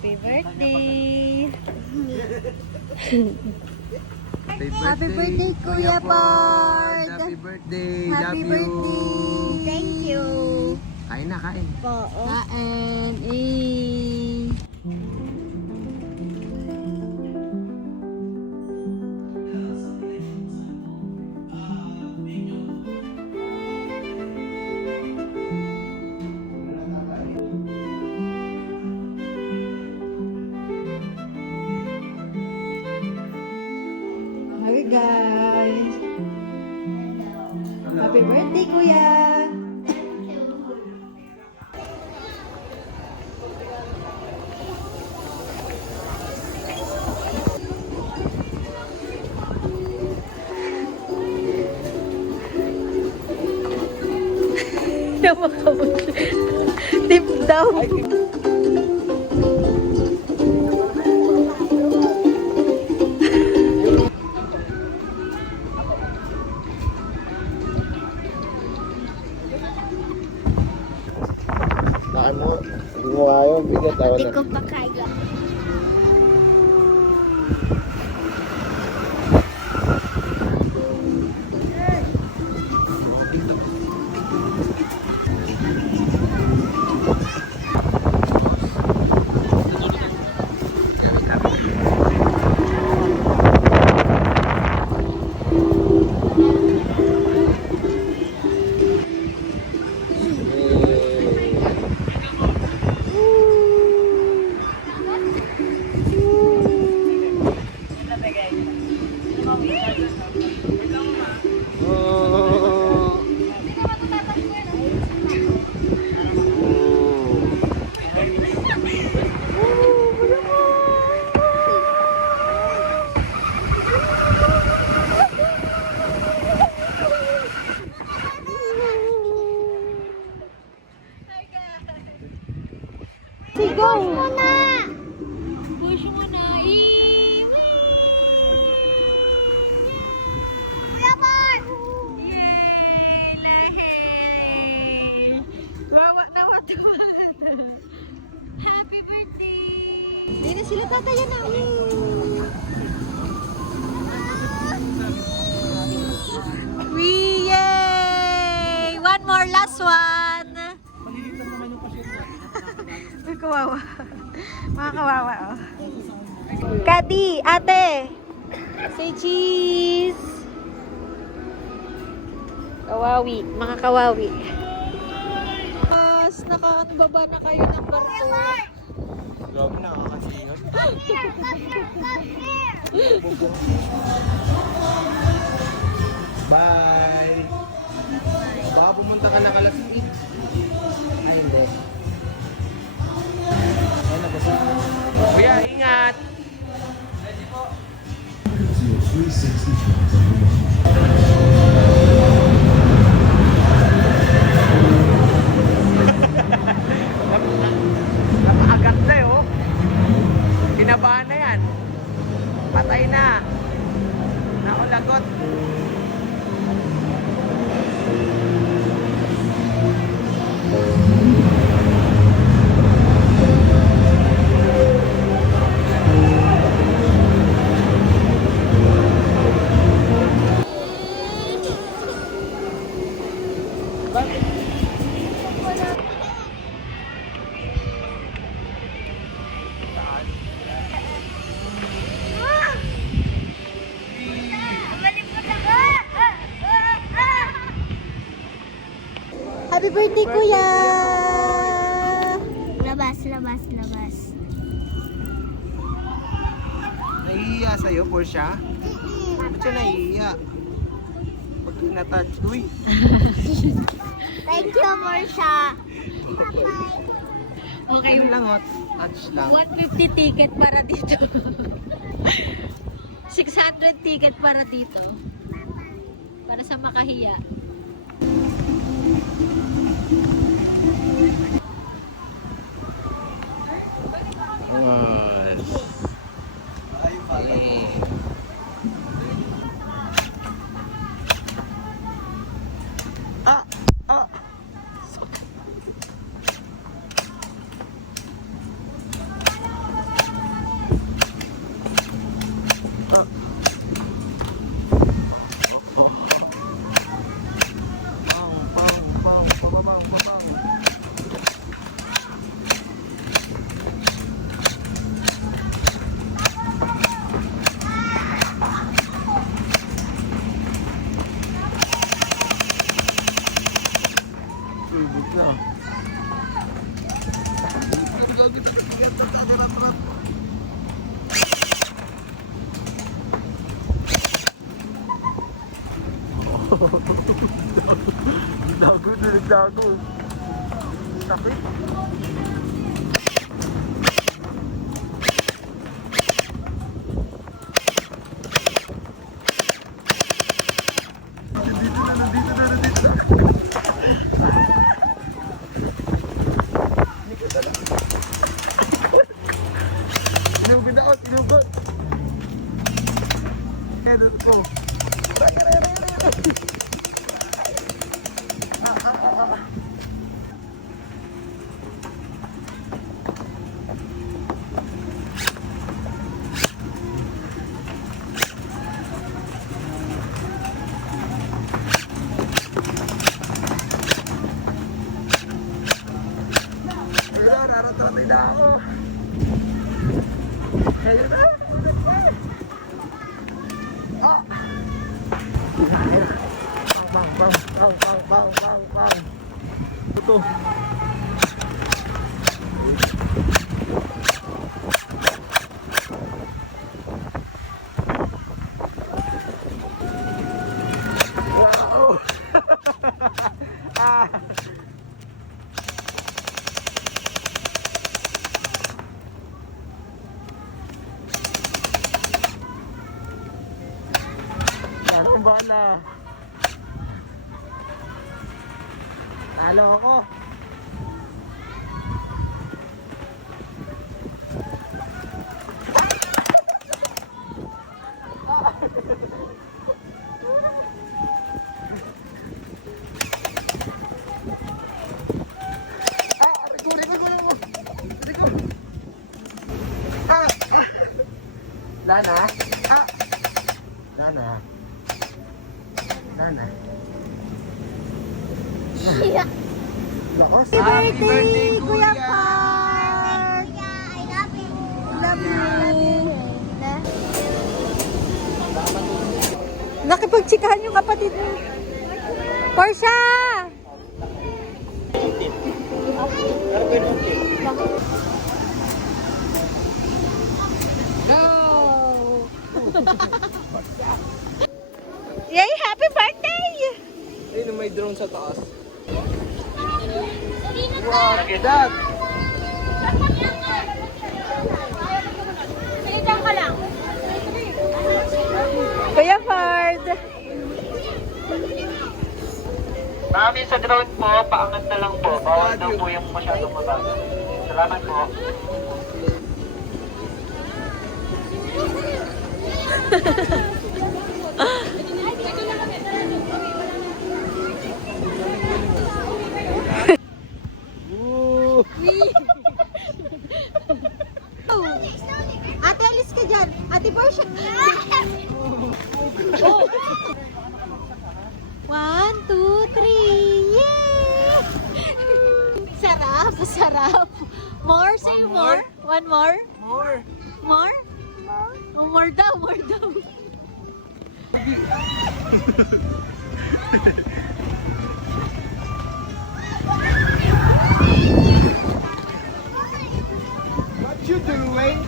Happy birthday! Happy birthday, Kuya Bard! Happy birthday! Happy Love you! birthday! Thank you! Kain na, kain. Oo. Kain! Eh! Hi guys! Happy birthday, Kuya! Namakabot. Tip daw. Ano? Hindi mo ayaw, bigat ako Hindi na. ko pa kaya. Sigaw! Push mo na. Kuya Bard! Yay! Lahi! Wawa na watumat. Happy birthday! Hindi na sila tatayan na. Yay! One more, last one. Ay, kawawa. Mga kawawa, oh. Kati, ate. Say cheese. Kawawi, mga kawawi. Nakababa na kayo ng barko. Grabe na, kakasingot. Bye! Baka pumunta ka na Kalasipit. Ay, hindi. Ay, nabasa. Kuya, ingat! Napakagat na eh, oh. Kinabahan na yan. Patay na. Naulagot. Happy birthday, Kuya! Labas, labas, labas. Nahihiya sa'yo, Portia? Ba't siya nahihiya? Pag na-touch, uy! Thank you, Marsha. Okay, Yun lang, oh. Touch lang. 150 ticket para dito. 600 ticket para dito. Para sa makahiya. Ah! Ah! Dago, dago. Sakit. Tinugod ako, tinugod. Head ko. Ayun na, naratatay na ako. Ayun na. Ah! Bang, bang, bang, bang, bang, bang, bang. Ito. Wow! Ah! Yan ang bala. Talo ako. Lana? Ah! Lana? Lana? Lakas! Happy birthday, Kuya Park! I love you. Love you! Nakipagtsikahan yung kapatid mo. Portia! Go! Yay! Happy birthday! Ayun, may drone sa taas. Wow, look at that! Kuya Fard! Mami, sa drone po, paangat na lang po. Bawal daw po yung masyadong mabagal. Salamat po. Woo! Ate, alis ka dyan. Ate Portia. One, two, three. Yay! Sarap, sarap. More, say One more. more? One more. More! More? Oh, more daw, more daw. What you doing?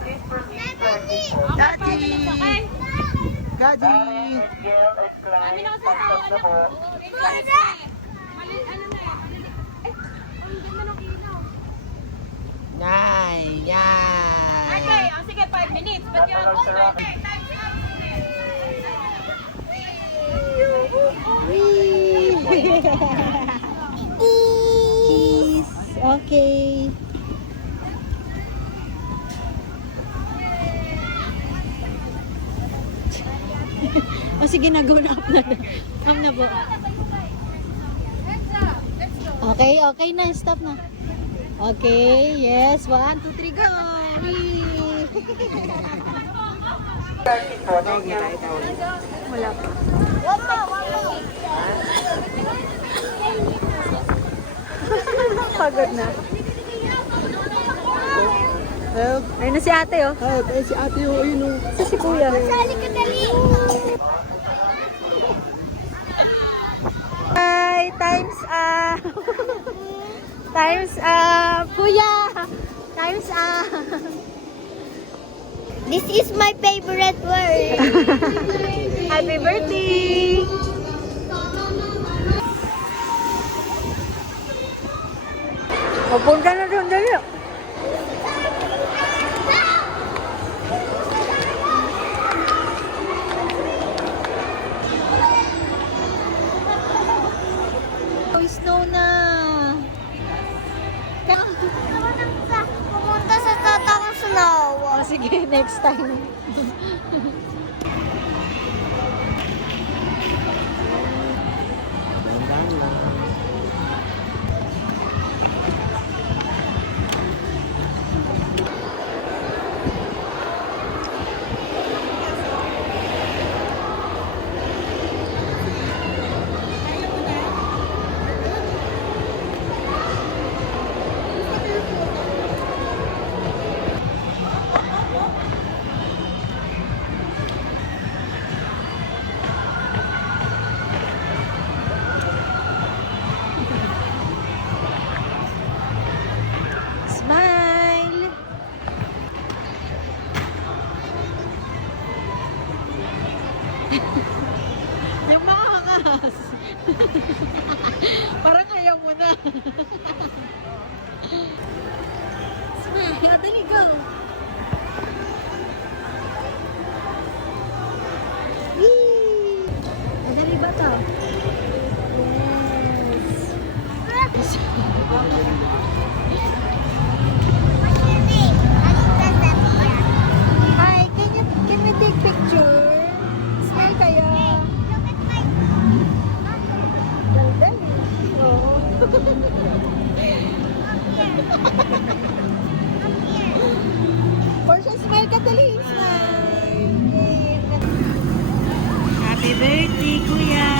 Please proceed to exit po. Daddy! Daddy! Girl, exclaim. Pagkas na po. Yay! Yay! Sige, 5 minutes. Natural sa rocket. Cheese. Okay. O sige na, go na, up na. Up na po. Okay, okay na, stop na. Okay, yes. 1, 2, 3, go! Exit po. Thank you. Wala pa. Pagod na. Help! Ayun na si ate, oh. Help! Eh, si ate yung ayun oh. Sa si kuya. Hi, time's Time's up. Kuya! Time's up. This is my favorite word. Happy birthday! Papunta na doon, dali. Oh, snow na. Pumunta sa tatang snow. Oh, sige, next time. Dahan lang. Smile! Yung maangas. Parang ayaw mo na. Smile! Dali, go! Whee! Madali ba to? Yes! Hi, can we take picture? Smile kayo. Dali. Oo. Portia, smile ka dali. Smile. Happy birthday, kuya.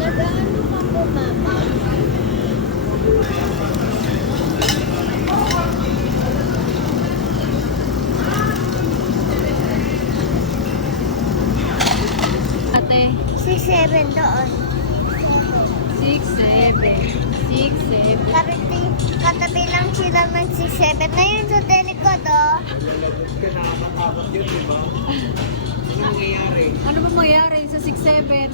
Nag-ano ka po, mama? Ate, 6-7 doon. 6, 7. 6, 7. Katabi lang sila ng 6-7. Ngayon sa telikod, oh. Lalagot ka, nakakatakot yun, di ba? Ano nangyayari? Ano ba mangyayari sa 6-7?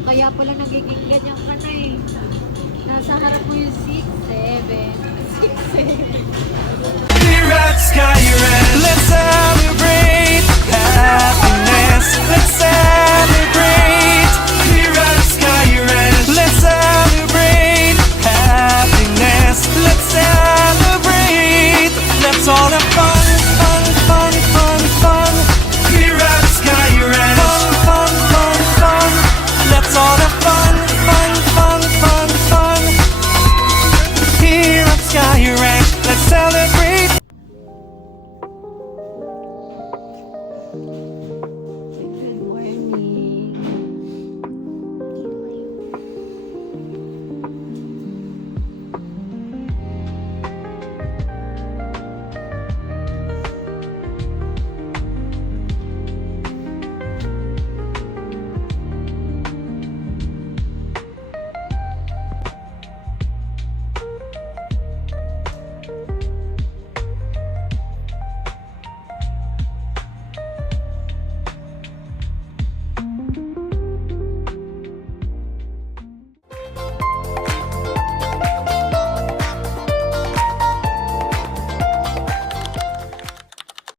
Kaya pala nagiging ganyan ka na eh. Nasa harap mo yung 6-7. 6-7. Red sky, red